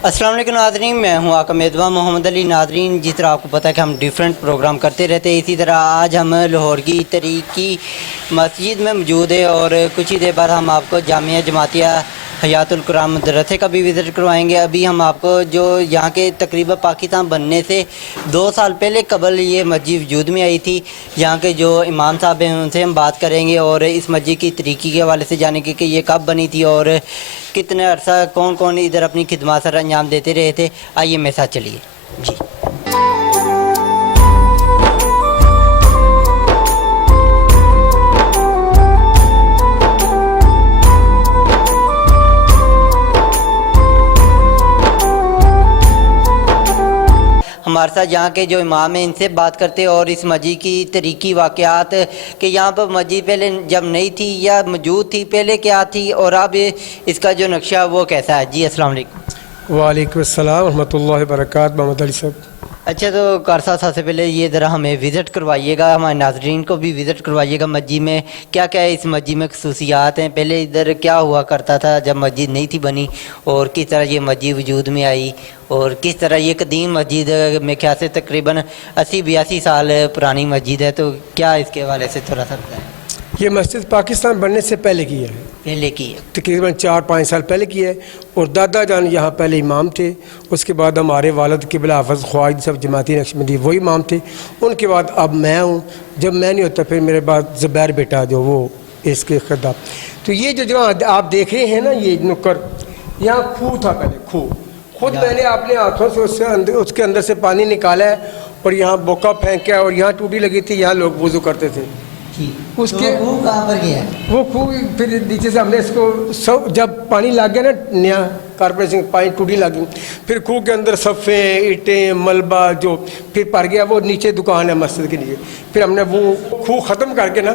अस्सलाम वालेकुम नाज़रीन, मैं हूं आपका मेज़बान मोहम्मद अली। नाज़रीन, जिस तरह आपको पता है कि हम डिफरेंट प्रोग्राम करते रहते हैं, इसी तरह आज हम लाहौर की तरीकी मस्जिद में मौजूद है और कुछ ही देर बाद हम आपको जामिया जमातिया हयातुल कुरान मदरसे का भी विज़िट करवाएंगे। अभी हम आपको जो यहाँ के तकरीबन पाकिस्तान बनने से 2 साल पहले कबल ये मस्जिद वजूद में आई थी, यहाँ के जो इमाम साहब हैं उनसे हम बात करेंगे और इस मस्जिद की तरीकी के हवाले से जानेंगे कि ये कब बनी थी और कितने अरसा कौन कौन इधर अपनी खिदमत सर अंजाम देते रहे थे। आइए मेरे साथ चलिए जी। हमारे साथ यहाँ के जो इमाम हैं इनसे बात करते हैं और इस मस्जिद की तरीकी वाक़यात कि यहाँ पर मस्जिद पहले जब नहीं थी या मौजूद थी, पहले क्या थी और अब इसका जो नक्शा वो कैसा है। जी अस्सलाम वालेकुम। वालेकुम अस्सलाम रहमतुल्लाहि व बरकातहू। मोहम्मद अली साहब। अच्छा, तो कारसा साहब से पहले ये ज़रा हमें विज़िट करवाइएगा, हमारे नाज़रीन को भी विज़िट करवाइएगा। मस्जिद में क्या क्या है, इस मस्जिद में खसूसियात हैं, पहले इधर क्या हुआ करता था जब मस्जिद नहीं थी बनी और किस तरह ये मस्जिद वजूद में आई और किस तरह ये कदीम मस्जिद मेरे ख्याल से तकरीबन 80-82 साल पुरानी मस्जिद है, तो क्या इसके हवाले से थोड़ा सा बताएं। ये मस्जिद पाकिस्तान बनने से पहले की है, पहले की है, तकरीबन 4-5 साल पहले की है और दादा जान यहाँ पहले इमाम थे। उसके बाद हमारे वालिद क़िबला हाफ़िज़ ख्वाजा सब जमाती नक्शबंदी वो इमाम थे। उनके बाद अब मैं हूँ, जब मैं नहीं होता फिर मेरे बाद ज़ुबैर बेटा जो वो इसके खिदमत। तो ये जो जगह आप देख रहे हैं ना, ये नुक्कर, यहाँ खूह था पहले, खूह खुद मैंने अपने हाथों से उसके अंदर से पानी निकाला है और यहाँ बोका फेंका है और यहाँ टूटी लगी थी, यहाँ लोग वज़ू करते थे। उसके तो खूह कहाँ पर गया? वो खूह फिर नीचे से हमने इसको सब जब पानी लग गया ना, नया कारपोरेशन पानी टूटी लगी, फिर खूह के अंदर सफ़े ईंटें मलबा जो फिर पड़ गया, वो नीचे दुकान है मस्जिद के नीचे। फिर हमने वो खूह ख़त्म करके ना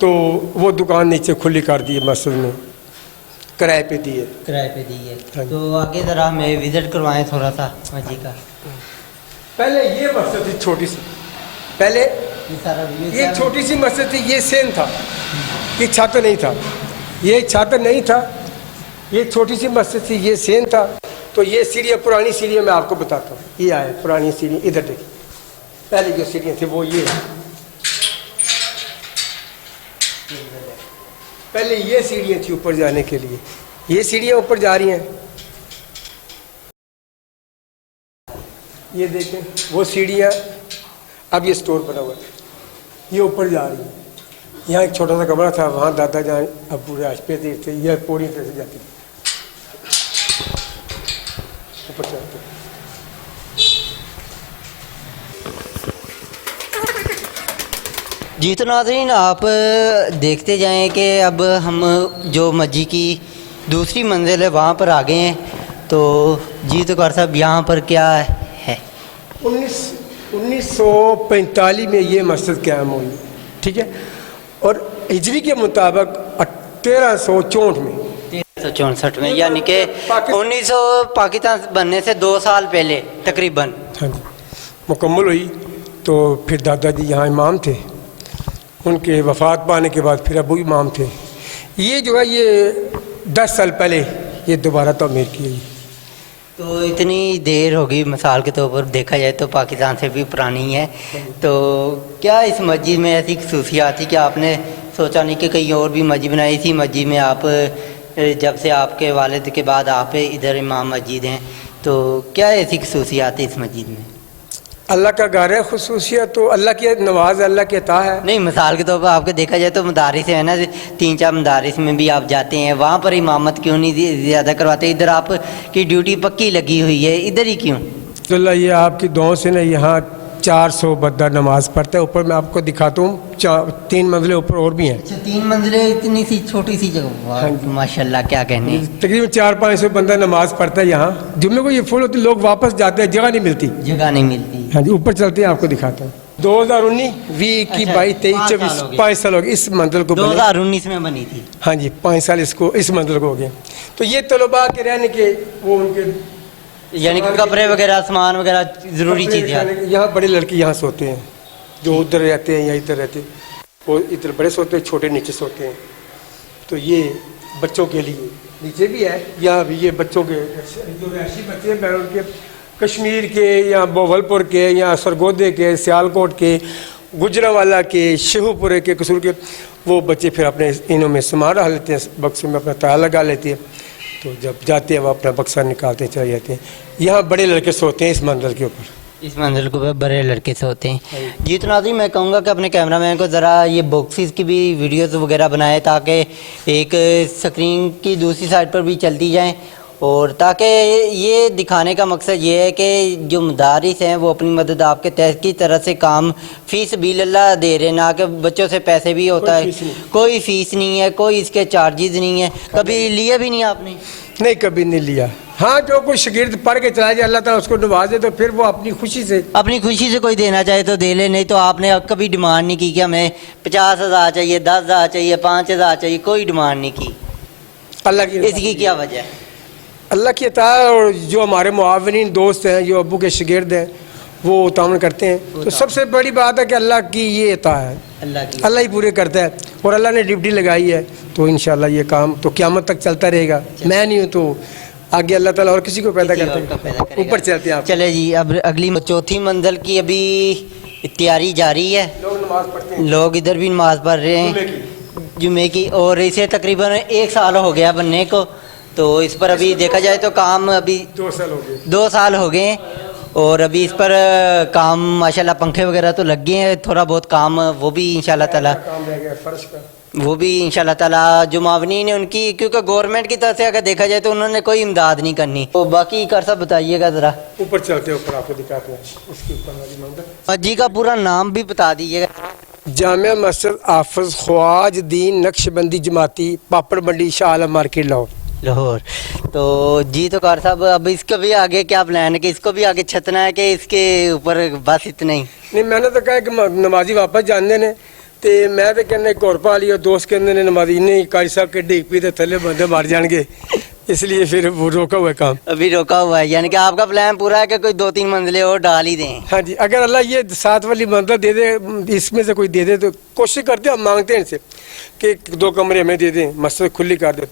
तो वो दुकान नीचे खुली कर दी है, मस्जिद में किराए पे दी है। किराए पे दी है। तो आगे ज़रा हमें विज़िट करवाएं थोड़ा सा मस्जिद का। पहले ये मस्जिद थी छोटी सी, पहले ये छोटी सी मस्जिद थी, ये सेन था, ये छत नहीं था, ये छत नहीं था, ये छोटी सी मस्जिद थी, ये सेन था। तो ये सीढ़ियाँ, पुरानी सीढ़ियाँ मैं आपको बताता हूँ, ये आए पुरानी सीढ़ी, इधर देखिए पहले जो सीढ़ियाँ थी वो ये है। पहले ये सीढ़ियाँ थी ऊपर जाने के लिए, ये सीढ़ियाँ ऊपर जा रही हैं, ये देखें वो सीढ़ियाँ। अब ये स्टोर बना हुआ है, ये ऊपर जा रही है। यहाँ एक छोटा सा कमरा था, वहाँ दादा जान अब पूरे आशपे थे, यह पूरी तरह से जाती ऊपर चलते। जी तो नाज़रीन, आप देखते जाएं कि अब हम जो मस्जिद की दूसरी मंजिल है वहाँ पर आ गए हैं। तो जी तो कार साहब, यहाँ पर क्या है? 1945 में ये मस्जिद क़याम हुई, ठीक है, और हिजरी के मुताबिक 1364 में 1364 में, यानी कि 1900 पाकिस्तान बनने से 2 साल पहले तकरीबन, हाँ जी, मुकम्मल हुई। तो फिर दादाजी यहाँ इमाम थे, उनके वफ़ात पाने के बाद फिर अबू इमाम थे। ये जो है ये 10 साल पहले ये दोबारा तमीर की गई। तो इतनी देर होगी, मिसाल के तौर पर देखा जाए तो पाकिस्तान से भी पुरानी है। तो क्या इस मस्जिद में ऐसी खसूसियात थी कि आपने सोचा नहीं कि कहीं और भी मस्जिद बनाई? इसी मस्जिद में आप जब से आपके वालिद के बाद आप इधर इमाम मस्जिद हैं, तो क्या ऐसी खसूसियात है इस मस्जिद में? अल्लाह का घर है, खसूसियत तो अल्लाह की नवाज, अल्लाह की अता है। नहीं, मिसाल के तौर पर आपको देखा जाए तो मदारिस है ना, 3-4 मदारिस में भी आप जाते हैं, वहाँ पर इमामत क्यों नहीं ज़्यादा करवाते? इधर आपकी ड्यूटी पक्की लगी हुई है, इधर ही क्यों? तो अल्लाह ये आपकी दुआओं से ना यहाँ 400 बंदा नमाज़ पढ़ता है। ऊपर मैं आपको दिखाता हूँ, 3 मंजिलें ऊपर और भी हैं। अच्छा, 3 मंजिलें, इतनी सी छोटी सी जगह, माशाल्लाह, क्या कहने। तकरीबन 400-500 बंदा नमाज पढ़ता है यहाँ। जुम्मे को ये फुल होती, लोग वापस जाते हैं, जगह नहीं मिलती, जगह नहीं मिलती। हाँ जी, ऊपर चलते हैं, आपको दिखाता हूँ। 2019, 20, 21, 22, 23, 24, 5 साल हो गए इस मंजिल को। 2019 में बनी थी। हाँ जी, 5 साल इसको, इस मंजिल को हो गए। तो ये तलबा के रहने के वो उनके, यानी कि कपड़े वगैरह, सामान वगैरह ज़रूरी चीज़ है। यहाँ बड़े लड़के यहाँ सोते हैं, जो उधर रहते हैं या इधर रहते हैं, वो इधर बड़े सोते हैं, छोटे नीचे सोते हैं। تو یہ بچوں کے لیے نیچے بھی ہے، یہاں بھی یہ بچوں کے جو رہائشی بچے ہیں ان کے کشمیر کے یا بوول پور کے یا سرگودے کے، سیالکوٹ کے، گجرانوالہ کے، شیخو پورے کے، قصور کے، وہ بچے پھر اپنے انہوں میں سامان رکھ لیتے ہیں، بکسے میں اپنا تالا لگا لیتے ہیں، تو جب جاتے ہیں وہ اپنا بکسہ نکالتے چلے جاتے ہیں۔ یہاں بڑے لڑکے سوتے ہیں اس منزل کے اوپر، اس منزل کو بڑے لڑکے سے ہوتے ہیں۔ جی تو ناظرین میں کہوں گا کہ اپنے کیمرہ مین کو ذرا یہ باکسز کی بھی ویڈیوز وغیرہ بنائے تاکہ ایک اسکرین کی دوسری سائڈ پر بھی چلتی جائیں، اور تاکہ یہ دکھانے کا مقصد یہ ہے کہ جو مدارس ہیں وہ اپنی مدد آپ کے تحت کی طرح سے کام فی سبیل اللہ دے رہے، نہ کہ بچوں سے پیسے بھی ہوتا ہے، کوئی فیس نہیں ہے، کوئی اس کے چارجز نہیں ہے۔ کبھی لیے بھی نہیں آپ نے؟ نہیں کبھی نہیں لیا۔ ہاں جو کوئی شاگرد پڑھ کے چلا جائے اللہ تعالیٰ اس کو نوازے تو پھر وہ اپنی خوشی سے کوئی دینا چاہے تو دے لے، نہیں تو آپ نے کبھی ڈیمانڈ نہیں کی کہ ہمیں 50,000 چاہیے، 10,000 چاہیے، 5,000 چاہیے، کوئی ڈیمانڈ نہیں کی؟ اللہ کی اس کی کیا وجہ ہے؟ اللہ کی عطا ہے، اور جو ہمارے معاونین دوست ہیں جو ابو کے شاگرد ہیں وہ تعاون کرتے ہیں، تو سب سے بڑی بات ہے کہ اللہ کی یہ عطا ہے، اللہ ہی پورے کرتا ہے، اور اللہ نے ڈیوٹی لگائی ہے، تو انشاءاللہ یہ کام تو قیامت تک چلتا رہے گا۔ میں نہیں ہوں تو آگے اللہ تعالیٰ اور کسی کو پیدا کرتے ہیں، اوپر چلتے ہیں آپ۔ چلے جی، اب اگلی چوتھی منزل کی ابھی تیاری جاری ہے، لوگ نماز پڑھتے ہیں، لوگ ادھر بھی نماز پڑھ رہے ہیں جمعے کی، اور اسے تقریباً 1 سال ہو گیا بننے کو، تو اس پر ابھی دیکھا جائے تو کام ابھی 2 سال ہو گئے۔ 2 سال ہو گئے ہیں، اور ابھی اس پر کام ماشاءاللہ پنکھے وغیرہ تو لگ گئے ہیں، تھوڑا بہت کام وہ بھی انشاءاللہ تعالیٰ کام رہ گیا فرش کا، وہ بھی انشاءاللہ تعالیٰ جو معاونین ہیں ان کی، کیونکہ گورنمنٹ کی طرف سے اگر دیکھا جائے تو انہوں نے کوئی امداد نہیں کرنی۔ تو باقی کر سب بتائیے گا ذرا، اوپر چلتے ہیں، اوپر آپ کو دکھاتے ہیں اس کے اوپر والی منزل۔ مسجد کا پورا نام بھی بتا دیجیے گا۔ جامع مسجد حافظ خواج دین نقشبندی جماعتی، پاپڑ منڈی، شاہ عالم مارکیٹ، لاہور۔ تو جی تو کار صاحب اب اس کو بھی آگے کیا پلان ہے کہ اس کو بھی آگے چھتنا ہے کہ اس کے اوپر بس اتنا ہی؟ نہیں میں نے تو کہا کہ نمازی واپس جانے نے، تو میں تو کہنا ایک اور پا لیا، دوست کہنے نے نمازی نہیں قاری صاحب کے ڈیگ پی تو تھلے بندے مار جان گے، اس لیے پھر وہ روکا ہوا ہے کام، ابھی روکا ہوا ہے، یعنی کہ آپ کا پلان پورا ہے کہ کوئی 2-3 منزلیں اور ڈال ہی دیں؟ ہاں جی، اگر اللہ یہ 7 والی منزل دے دے، اس میں سے کوئی دے دے تو کوشش کرتے ہیں، ہم مانگتے ہیں ان سے کہ 2 کمرے ہمیں دے دیں، مسجد کھلی کر دیں،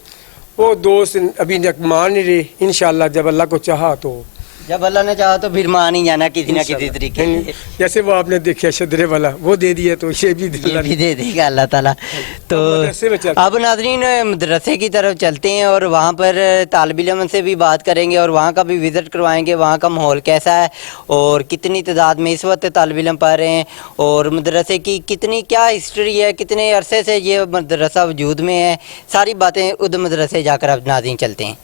وہ دوست ابھی مان نہیں رہے، انشاءاللہ جب اللہ کو چاہا تو جب اللہ نے چاہا تو پھر مان ہی جانا کسی نہ کسی طریقے سے، جیسے وہ آپ نے دیکھا شدرے والا وہ دے دیا تو یہ بھی دے دے گا اللہ تعالیٰ۔ تو اب ناظرین مدرسے کی طرف چلتے ہیں اور وہاں پر طالب علم سے بھی بات کریں گے اور وہاں کا بھی وزٹ کروائیں گے، وہاں کا ماحول کیسا ہے اور کتنی تعداد میں اس وقت طالب علم پڑھ رہے ہیں، اور مدرسے کی کتنی کیا ہسٹری ہے، کتنے عرصے سے یہ مدرسہ وجود میں ہے، ساری باتیں ادھر مدرسے جا کر اب ناظرین چلتے ہیں۔